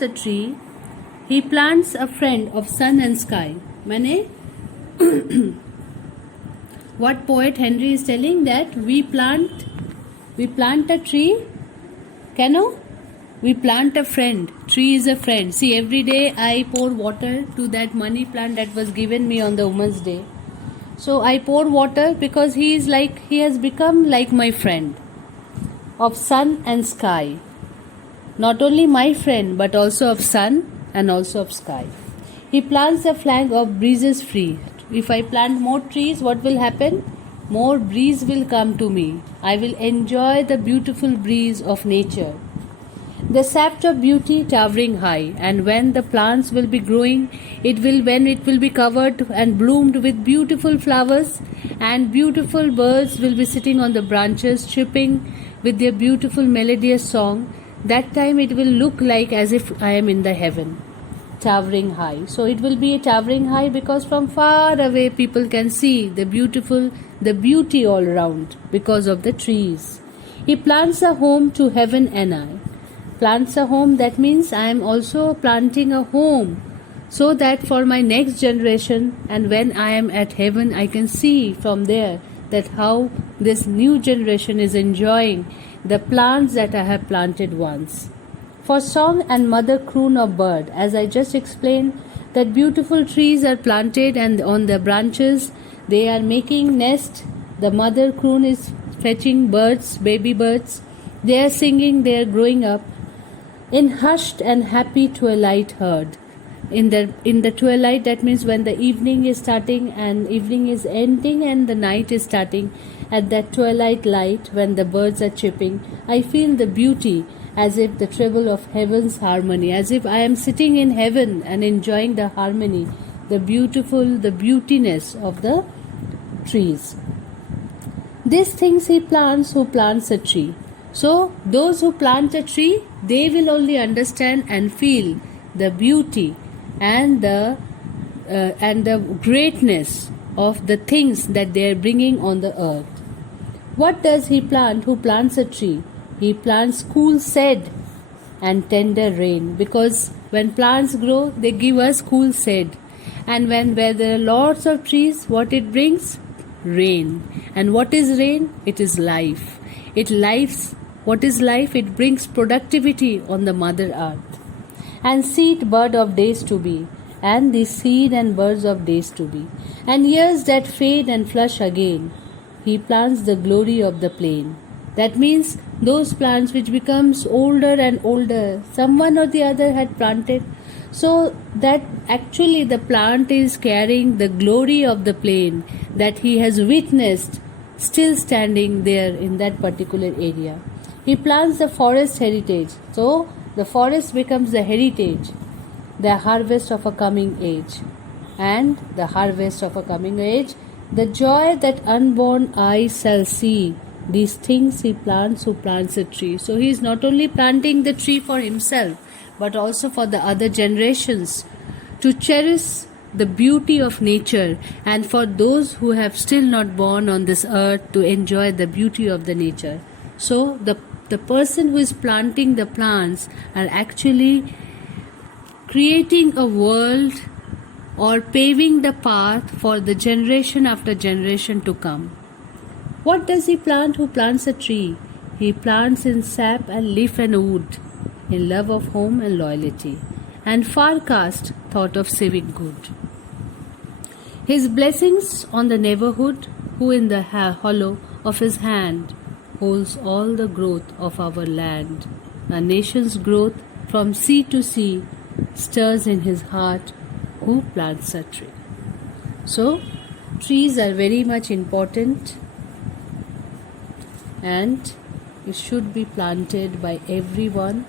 a tree, he plants a friend of sun and sky. Mane, what poet Henry is telling that we plant a tree, Kano? We plant a friend. Tree is a friend. See, every day I pour water to that money plant that was given me on the Women's Day. So I pour water because he has become like my friend of sun and sky. Not only my friend but also of sun and also of sky. He plants a flag of breezes free. If I plant more trees, what will happen? More breeze will come to me. I will enjoy the beautiful breeze of nature. The sap of beauty towering high, and when the plants will be growing, when it will be covered and bloomed with beautiful flowers, and beautiful birds will be sitting on the branches chirping with their beautiful melodious song. That time it will look like as if I am in the heaven, towering high. So it will be a towering high because from far away people can see the beauty all around because of the trees. He plants a home to heaven and I. Plants a home, that means I am also planting a home so that for my next generation, and when I am at heaven I can see from there that how this new generation is enjoying the plants that I have planted once. For song and mother croon of bird, as I just explained, that beautiful trees are planted and on the branches they are making nest. The mother croon is fetching birds, baby birds. They are singing, they are growing up. In hushed and happy twilight heard. In the twilight, that means when the evening is starting and evening is ending and the night is starting, at that twilight light when the birds are chirping, I feel the beauty as if the treble of heaven's harmony, as if I am sitting in heaven and enjoying the harmony, the beautiness of the trees. These things he plants who plants a tree. So those who plant a tree, they will only understand and feel the beauty and the greatness of the things that they are bringing on the earth. What does he plant who plants a tree? He plants cool shade and tender rain, because when plants grow, they give us cool shade. And where there are lots of trees, what it brings? Rain. And what is rain? It is life. What is life? It brings productivity on the mother earth. And seed bird of days to be, and the seed and birds of days to be. And years that fade and flush again, he plants the glory of the plain. That means those plants which becomes older and older, someone or the other had planted, so that actually the plant is carrying the glory of the plain that he has witnessed still standing there in that particular area. He plants the forest heritage. So the forest becomes the heritage, the harvest of a coming age. And the harvest of a coming age, the joy that unborn eyes shall see. These things he plants who plants a tree. So he is not only planting the tree for himself, but also for the other generations to cherish the beauty of nature, and for those who have still not born on this earth to enjoy the beauty of the nature. So the person who is planting the plants are actually creating a world or paving the path for the generation after generation to come. What does he plant who plants a tree? He plants in sap and leaf and wood, in love of home and loyalty, and far cast thought of civic good. His blessings on the neighborhood, who in the hollow of his hand holds all the growth of our land. A nation's growth from sea to sea stirs in his heart who plants a tree. So, trees are very much important and it should be planted by everyone.